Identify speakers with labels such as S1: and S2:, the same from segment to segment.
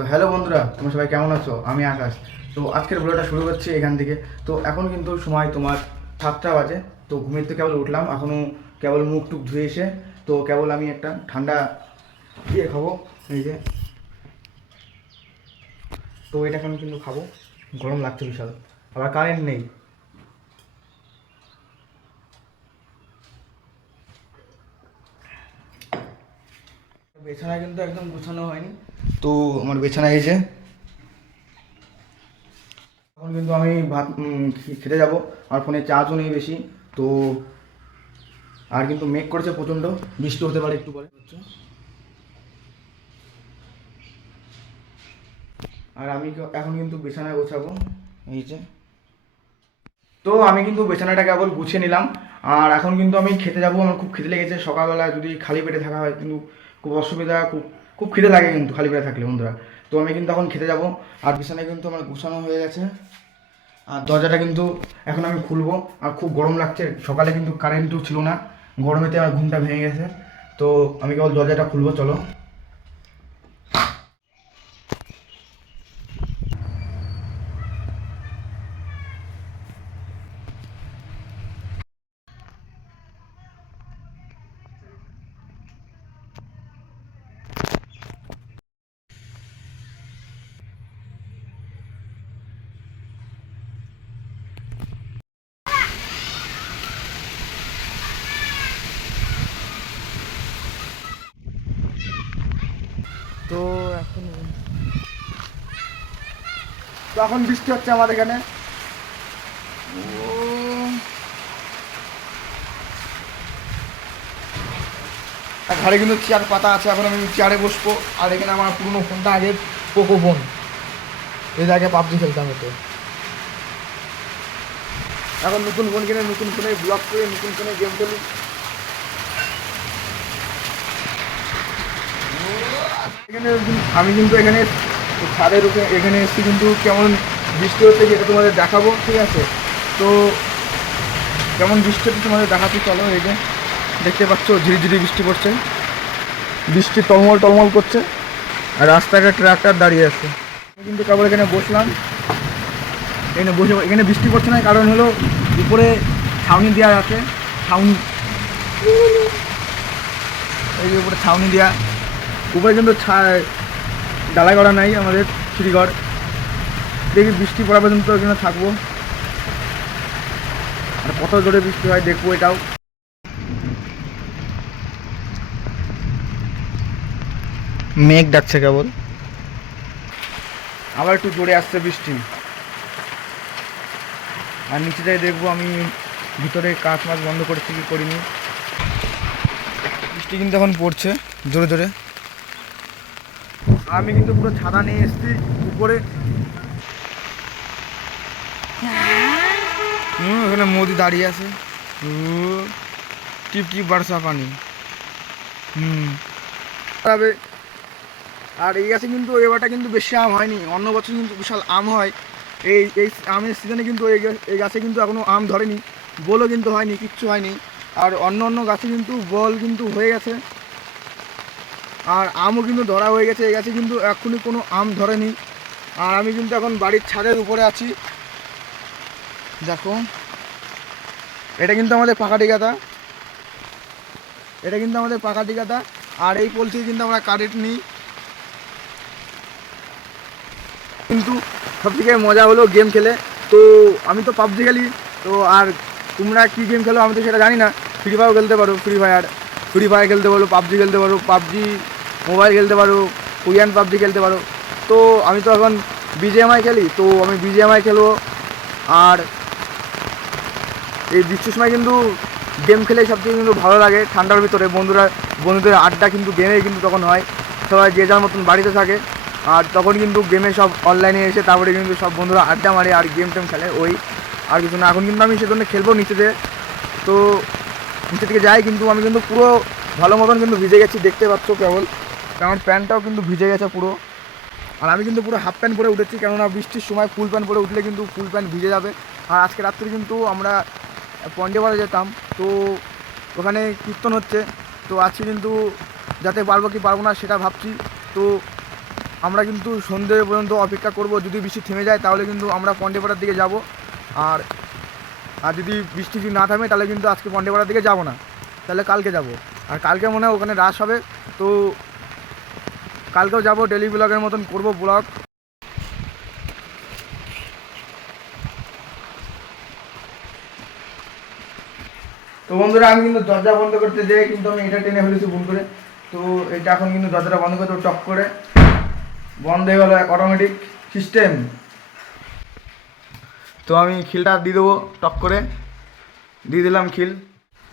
S1: তো হ্যালো বন্ধুরা, তোমরা সবাই কেমন আছো? আমি আকাশ। তো আজকের ভিডিওটা শুরু করছি এখান থেকে। তো এখন কিন্তু সময় তোমার সাতটা বাজে। তো ঘুমের তো কেবল উঠলাম এখনও কেবল মুখ টুক ধুয়ে এসে, তো কেবল আমি একটা ঠান্ডা ইয়ে খাব, এই যে। তো এটাকে আমি কিন্তু খাব। গরম লাগছে বিশাল। আবার কারেন্ট নেই। বিছানা কিন্তু একদম গুছানো হয়নি। তো আমার বিছানা এই যে এখন কিন্তু আমি ভাত খেতে যাব। আর ফোনে চার্জও নেই বেশি, তো আর কিন্তু মেঘ করেছে প্রচণ্ড। বৃষ্টি হতে পারে একটু পরে। আর আমি এখন কিন্তু বিছানায় গোছাবো। এই যে। তো আমি কিন্তু বিছানাটা কেবল গুছিয়ে নিলাম। আর এখন কিন্তু আমি খেতে যাব। আমার খুব খেতে লেগেছে। সকালবেলা যদি খালি পেটে থাকা হয়, কিন্তু খুব অসুবিধা, খুব খুব খিদে লাগে কিন্তু, খালি পেটে থাকলে বন্ধুরা। তো আমি কিন্তু এখন খেতে যাব। আর বিছানায় কিন্তু আমার গুছানো হয়ে গেছে। আর দরজাটা কিন্তু এখন আমি খুলবো। আর খুব গরম লাগছে। সকালে কিন্তু কারেন্টও ছিল না। গরমেতে আমার ঘুমটা ভেঙে গেছে। তো আমি কেবল দরজাটা খুলবো, চলো। তো এখন তো এখন বৃষ্টি হচ্ছে আমাদের এখানে। ঘরে কিন্তু চেয়ার পাতা আছে, এখন আমি চেয়ারে বসবো। আর এখানে আমার পুরনো ফোনটা আগে পোকো ফোন। এই জায়গায় পাবজি খেলতাম এতে। এখন নতুন ফোন কিনে, নতুন ফোনে ব্লগ করে, নতুন ফোনে গেম খেলি। এখানে আমি কিন্তু এখানে ছাদের এখানে এসেছি কিন্তু কেমন বৃষ্টি হচ্ছে যেটা তোমাদের দেখাবো, ঠিক আছে? তো কেমন বৃষ্টি হচ্ছে তোমাদের দেখাচ্ছি, চলো এই যে দেখতে পাচ্ছ, ঝিরিঝিরি বৃষ্টি পড়ছে। বৃষ্টি টলমল টলমল করছে আর রাস্তায় একটা ট্রাক্টর দাঁড়িয়ে আছে। কিন্তু কেবল এখানে বসলাম। এখানে বসে, এখানে বৃষ্টি পড়ছে না, কারণ হলো উপরে ছাউনি দেওয়া আছে, ছাউনি এই উপরে ছাউনি দেওয়া উপরে কিন্তু ডালাই করা নাই আমাদের সিঁড়িঘর দেখি বৃষ্টি পড়া পর্যন্ত এখানে থাকব। আর কত জোরে বৃষ্টি হয় দেখব এটাও। মেঘ ডাকছে কেবল। আবার একটু জোরে আসছে বৃষ্টি। আর নিচেটাই দেখব আমি ভিতরে কাঁচ মাছ বন্ধ করেছি কি করিনি। বৃষ্টি কিন্তু এখন পড়ছে জোরে জোরে। আমি কিন্তু পুরো ছাদা নিয়ে এসেছি উপরে। হুম এখানে মোদি দাঁড়িয়ে আছে। টিপ টিপ বারসা পানি। হুম। তবে আর এই গাছে কিন্তু এবারটা কিন্তু বেশি আম হয়নি। অন্য বছর কিন্তু বিশাল আম হয়। এই এই আমের সিজনে কিন্তু এই এই গাছে কিন্তু এখনও আম ধরেনি। বলও কিন্তু হয়নি কিচ্ছু হয়নি। আর অন্য অন্য গাছে কিন্তু বল কিন্তু হয়ে গেছে। আর আমও কিন্তু ধরা হয়ে গেছে, এই গাছে কিন্তু এখনই কোনো আম ধরেনি। আর আমি কিন্তু এখন বাড়ির ছাদের উপরে আছি। দেখো, এটা কিন্তু আমাদের পাকা টিকাতা এটা কিন্তু আমাদের পাকা টিকাতা আর এই পোলট্রি কিন্তু আমরা কারেন্ট নিই। কিন্তু সব থেকে মজা হলো গেম খেলে। তো আমি তো পাবজি খেলি, তো আর তোমরা কী গেম খেলো আমি তো সেটা জানি না। ফ্রি ফায়ার খেলতে পারো, ফ্রি ফায়ার। ফ্রি ফায়ার খেলতে পারো পাবজি খেলতে পারো, পাবজি মোবাইল খেলতে পারো কুইয়ান পাবজি খেলতে পারো। তো আমি তো এখন বিজিএমআই খেলি, তো আমি বিজিএমআই খেলব। আর এই বৃষ্টির সময় কিন্তু গেম খেলে সবথেকে কিন্তু ভালো লাগে ঠান্ডার ভিতরে। বন্ধুরা, বন্ধুদের আড্ডা কিন্তু গেমে কিন্তু তখন হয়। সবাই যে যার মতন বাড়িতে থাকে। আর তখন কিন্তু গেমে সব অনলাইনে এসে তারপরে কিন্তু সব বন্ধুরা আড্ডা মারে আর গেম টেম খেলে, ওই আর কিছু না। এখন কিন্তু আমি সেজন্য খেলব নিচেতে। তো নিচে থেকে যাই, কিন্তু আমি কিন্তু পুরো ভালো মতন কিন্তু ভিজে গেছি, দেখতে পাচ্ছ কেবল। আমার প্যান্টটাও কিন্তু ভিজে গেছে পুরো। আর আমি কিন্তু পুরো হাফ প্যান্ট পরে উঠেছি, কেননা বৃষ্টির সময় ফুল প্যান্ট পরে উঠলে কিন্তু ফুল প্যান্ট ভিজে যাবে। আর আজকে রাত্রে কিন্তু আমরা পন্ডেবারে যেতাম, তো ওখানে কীর্তন হচ্ছে। তো আজকে কিন্তু যাতে পারব কি পারব না সেটা ভাবছি। তো আমরা কিন্তু সন্ধে পর্যন্ত অপেক্ষা করব, যদি বৃষ্টি থেমে যায় তাহলে কিন্তু আমরা পন্ডেপাড়ার দিকে যাব। আর আর যদি বৃষ্টি যদি না থামে তাহলে কিন্তু আজকে পন্ডেপাড়ার দিকে যাব না, তাহলে কালকে যাব। আর কালকে মনে হয় ওখানে রাশ হবে, তো কালকেও যাব ডেলি ব্লগের মতন, করব ব্লগ। তো বন্ধুরা, আমি কিন্তু দরজা বন্ধ করতে যেয়ে কিন্তু আমি এটা টেনে ফেলেছি ভুল করে। তো এটা এখন কিন্তু দরজাটা বন্ধ করতে টক করে। বন্ধ হয়ে গেলো অটোমেটিক সিস্টেম তো আমি খিলটা দিয়ে দেবো, টক করে। দিয়ে দিলাম খিল।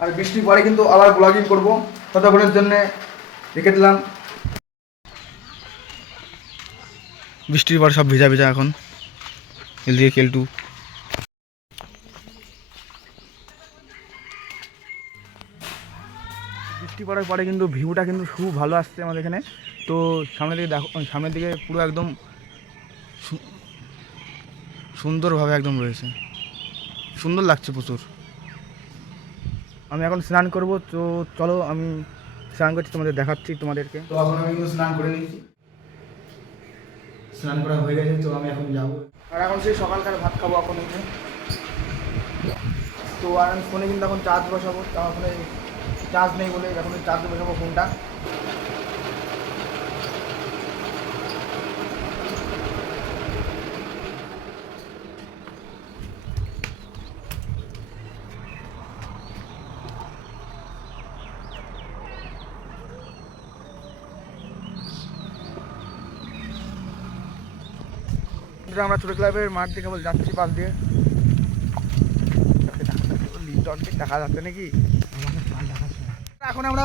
S1: আর বৃষ্টির পরে কিন্তু আবার ব্লগিং করব। ততক্ষণের জন্যে রেখে দিলাম। বৃষ্টির পর সব ভেজা ভেজা এখন। এদিকে কেলটু। বৃষ্টি পড়ার পরে কিন্তু ভিউটা কিন্তু খুব ভালো আসছে আমাদের এখানে। তো সামনের দিকে দেখো, সামনের দিকে পুরো একদম সুন্দরভাবে একদম রয়েছে। সুন্দর লাগছে প্রচুর। আমি এখন স্নান করব, তো চলো আমি স্নান করছি, তোমাদের দেখাচ্ছি তোমাদেরকে। তো এখন আমি স্নান করে নিয়েছি স্নান করা হয়ে গেছে, তো আমি এখন যাব। আর এখন সেই সকালকার ভাত খাব এখন উঠে। তো আর আমি ফোনে কিন্তু এখন চার্জ বসাবো তো আমার ফোনে চার্জ নেই বলে এখন চার্জ বসাবো ফোনটা বন্ধুরা, আমরা ছোট ক্লাবের মাঠ দিয়ে কেবল যাচ্ছি পাশ দিয়ে। দেখা যাচ্ছে নাকি? এখন আমরা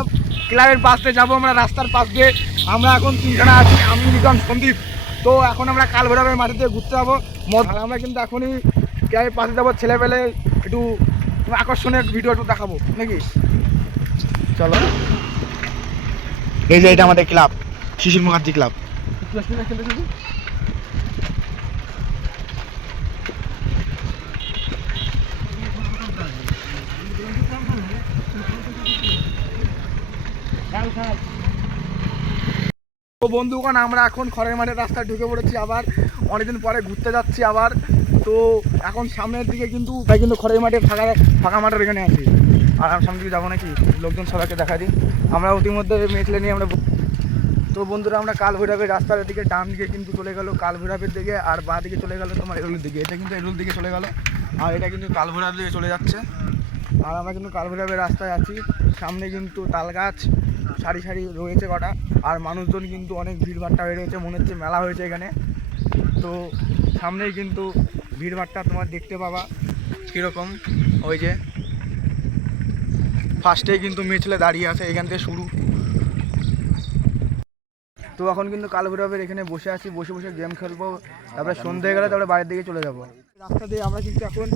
S1: ক্লাবের পাশ যাব আমরা রাস্তার পাশ দিয়ে। আমরা এখন তিনখানা আছি আমি লিটন সন্দীপ। তো এখন আমরা কাল ভৈরবের মাঠে দিয়ে ঘুরতে যাব। আমরা কিন্তু এখনই ক্লাবের পাশে যাব ছেলে পেলে একটু আকর্ষণীয় ভিডিও একটু দেখাবো নাকি? চলো। এই যে এটা আমাদের ক্লাব শিশির মুখার্জি ক্লাব। তো বন্ধুগণ, আমরা এখন খড়ের মাঠের রাস্তায় ঢুকে পড়েছি আবার। অনেকদিন পরে ঘুরতে যাচ্ছি আবার। তো এখন সামনের দিকে কিন্তু, তাই কিন্তু খড়ের মাঠে ফাঁকা ফাঁকা মাঠের এখানে আছি। আর আমি সামনের দিকে যাব নাকি? লোকজন সবাইকে দেখা দিই। আমরা অতিমধ্যে মেয়ে ছেলে নিয়ে আমরা তো বন্ধুরা, আমরা কাল ভৈরবের রাস্তার দিকে ডান দিকে কিন্তু চলে গেল কাল ভৈরবের দিকে, আর বাঁ দিকে চলে গেল তোমার এরুলের দিকে। এটা কিন্তু এরুল দিকে চলে গেল, আর এটা কিন্তু কাল ভৈরবের দিকে চলে যাচ্ছে। আর আমরা কিন্তু কাল ভৈরবের রাস্তায় আছি। সামনে কিন্তু তাল গাছ সারি সারি রয়েছে কটা। আর মানুষজন কিন্তু অনেক ভিড়ভাট্টা হয়ে রয়েছে। মনে হচ্ছে মেলা হয়েছে এখানে। তো সামনেই কিন্তু ভিড়ভাট্টা তোমার দেখতে পাবা। কীরকম? ওই যে ফার্স্টেই কিন্তু মেয়ে দাঁড়িয়ে আছে এখান থেকে শুরু। তো এখন কিন্তু কাল এখানে বসে আছি। বসে বসে গেম খেলব। তারপরে সন্ধে গেলে তারপরে বাড়ির দিকে চলে যাব। রাস্তা দিয়ে আমরা কিন্তু এখন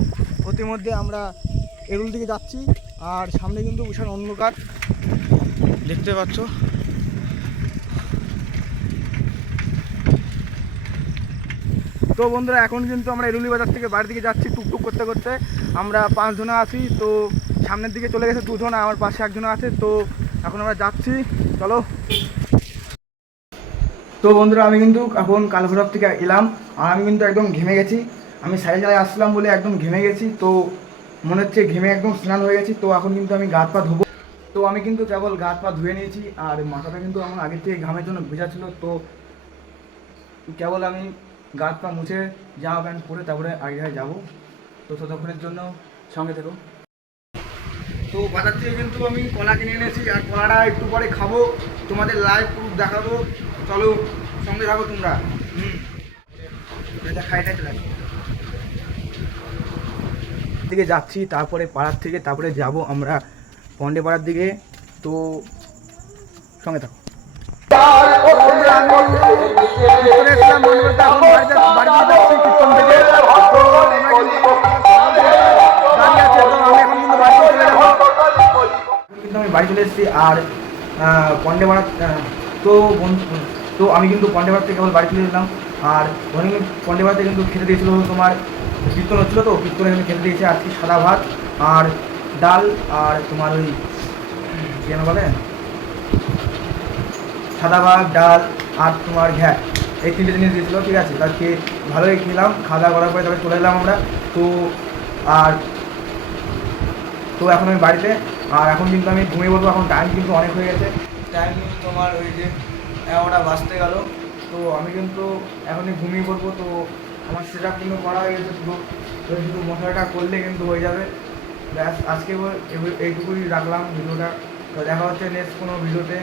S1: প্রতিমধ্যে আমরা এরুল দিকে যাচ্ছি। আর সামনে কিন্তু বিশাল অন্ধকার। দেখতে পাচ্ছ? তো বন্ধুরা, এখন কিন্তু আমরা এরুলি বাজার থেকে বাড়ির দিকে যাচ্ছি টুকটুক করতে করতে। আমরা পাঁচজনে আছি, তো সামনের দিকে চলে গেছে দুজন, আমার পাশে একজন আছে, তো এখন আমরা যাচ্ছি। চলো। তো বন্ধুরা, আমি কিন্তু এখন কালভৈরব থেকে এলাম, আর আমি কিন্তু একদম ঘেমে গেছি। আমি সাইকেল চালায় আসলাম বলে একদম ঘেমে গেছি, তো মনে হচ্ছে ঘেমে একদম স্নান হয়ে গেছি, তো এখন কিন্তু আমি গা পা ধোবো। তো আমি কিন্তু কেবল গা পা ধুয়ে নিয়েছি, আর মাথাটা কিন্তু আমার আগের থেকে ঘামের জন্য ভেজা ছিল, তো কেবল আমি গা পা মুছে জামা প্যান্ট পরে তারপরে আগে যাব। তো ততক্ষণের জন্য সঙ্গে থেকো। তো বাজার থেকে কিন্তু আমি কলা কিনে এনেছি, আর কলাটা একটু পরে খাব, তোমাদের লাইভ প্রুফ দেখাবো। চলো, সঙ্গে থাকো তোমরা। হুম। খাইটাই চলে যাচ্ছি, তারপরে পাড়ার থেকে তারপরে যাব আমরা পন্ডে পাড়ার দিকে, তো সঙ্গে থাকো। আমি তো তো বাড়ি চলে এসেছি, আর পন্ডেপাড়া তো বন্ধু- তো আমি কিন্তু পন্ডেপাড়া থেকে কেবল বাড়ি চলে এলাম। আর ওখানে কিন্তু পন্ডেপাড়াতে কিন্তু খেতে দিয়েছিল তোমার কীর্তন হচ্ছিল তো কীর্তনে কিন্তু খেতে দিয়েছে আজকে সাদা ভাত। আর ডাল আর তোমার ওই, কী যেন বলে? সাদা ভাত, ডাল আর তোমার ঘ্যাট এই তিনটে জিনিস দিয়েছিলো, ঠিক আছে? তার খেয়ে ভালোই খেলাম, খাওয়া দাওয়া করার পরে তারপরে চলে এলাম আমরা। তো, আর তো এখন আমি বাড়িতে, আর এখন কিন্তু আমি ঘুমিয়ে পড়ব, এখন টাইম কিন্তু অনেক হয়ে গেছে। টাইম কিন্তু তোমার ওই যে এগারোটা বাজতে গেল। তো আমি কিন্তু এখনই ঘুমিয়ে পড়ব, তো আমার সেটা কিন্তু করা হয়ে গেছে তো শুধু মশলাটা করলে কিন্তু হয়ে যাবে। ব্যাস আজকে এইটুকুই রাখলাম ভিডিওটা। তো দেখা হচ্ছে নেক্সট কোনো ভিডিওতে।